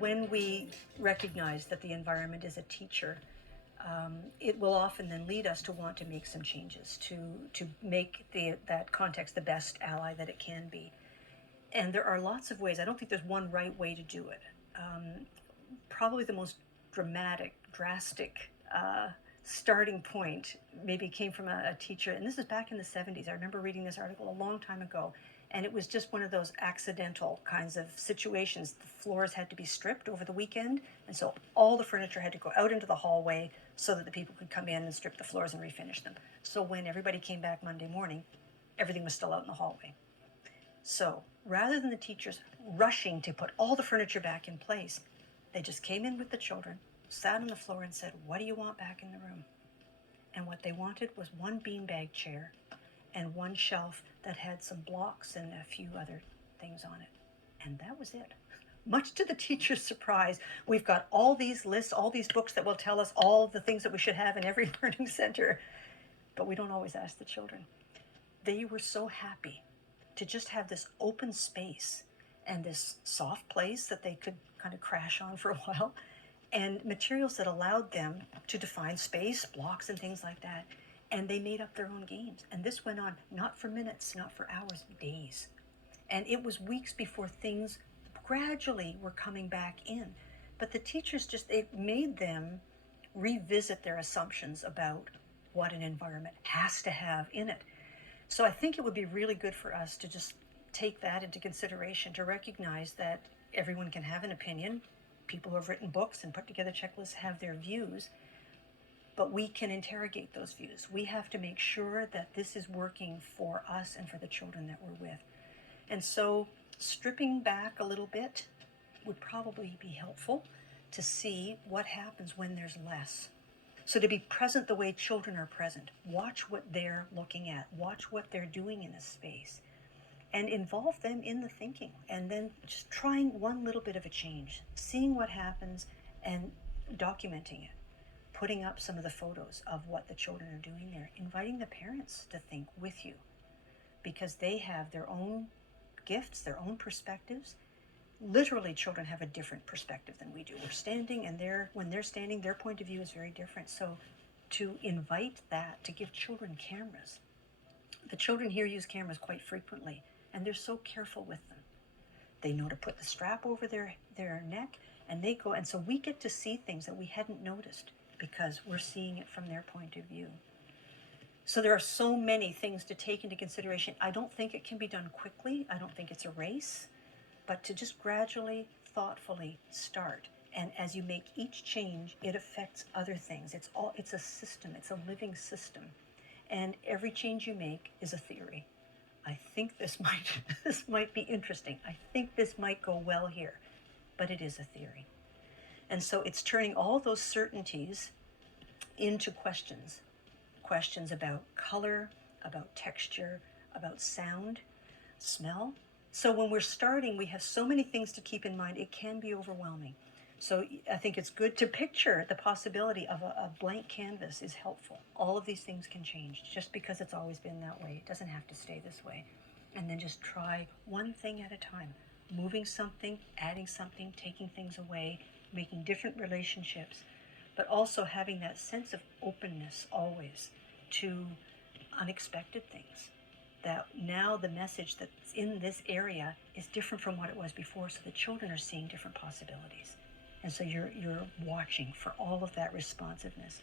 when we recognize that the environment is a teacher, it will often then lead us to want to make some changes to make that context the best ally that it can be. And there are lots of ways. I don't think there's one right way to do it. Probably the most drastic starting point maybe came from a teacher, and this is back in the 70s. I remember reading this article a long time ago, and it was just one of those accidental kinds of situations. The floors had to be stripped over the weekend, and so all the furniture had to go out into the hallway so that the people could come in and strip the floors and refinish them. So when everybody came back Monday morning, everything was still out in the hallway. So rather than the teachers rushing to put all the furniture back in place, they just came in with the children, sat on the floor and said, "What do you want back in the room?" And what they wanted was one beanbag chair and one shelf that had some blocks and a few other things on it. And that was it. Much to the teacher's surprise, we've got all these lists, all these books that will tell us all the things that we should have in every learning center, but we don't always ask the children. They were so happy to just have this open space and this soft place that they could kind of crash on for a while, and materials that allowed them to define space, blocks, and things like that. And they made up their own games. And this went on not for minutes, not for hours, days. And it was weeks before things gradually were coming back in. But the teachers it made them revisit their assumptions about what an environment has to have in it. So I think it would be really good for us to just take that into consideration, to recognize that everyone can have an opinion. People who have written books and put together checklists have their views, but we can interrogate those views. We have to make sure that this is working for us and for the children that we're with. And so stripping back a little bit would probably be helpful to see what happens when there's less. So to be present the way children are present, watch what they're looking at, watch what they're doing in a space, and involve them in the thinking, and then just trying one little bit of a change, seeing what happens and documenting it, putting up some of the photos of what the children are doing there, inviting the parents to think with you, because they have their own gifts, their own perspectives. Literally, children have a different perspective than we do. We're standing, and when they're standing, their point of view is very different. So to invite that, to give children cameras. The children here use cameras quite frequently, and they're so careful with them. They know to put the strap over their neck, and they go, and so we get to see things that we hadn't noticed because we're seeing it from their point of view. So there are so many things to take into consideration. I don't think it can be done quickly. I don't think it's a race, but to just gradually, thoughtfully start. And as you make each change, it affects other things. It's a system. It's a living system. And every change you make is a theory. I think this might be interesting. I think this might go well here, but it is a theory. And so it's turning all those certainties into questions. Questions about color, about texture, about sound, smell. So when we're starting, we have so many things to keep in mind, it can be overwhelming. So I think it's good to picture the possibility of a blank canvas is helpful. All of these things can change just because it's always been that way. It doesn't have to stay this way. And then just try one thing at a time, moving something, adding something, taking things away, making different relationships, but also having that sense of openness always to unexpected things. That now the message that's in this area is different from what it was before, so the children are seeing different possibilities. And so you're watching for all of that responsiveness.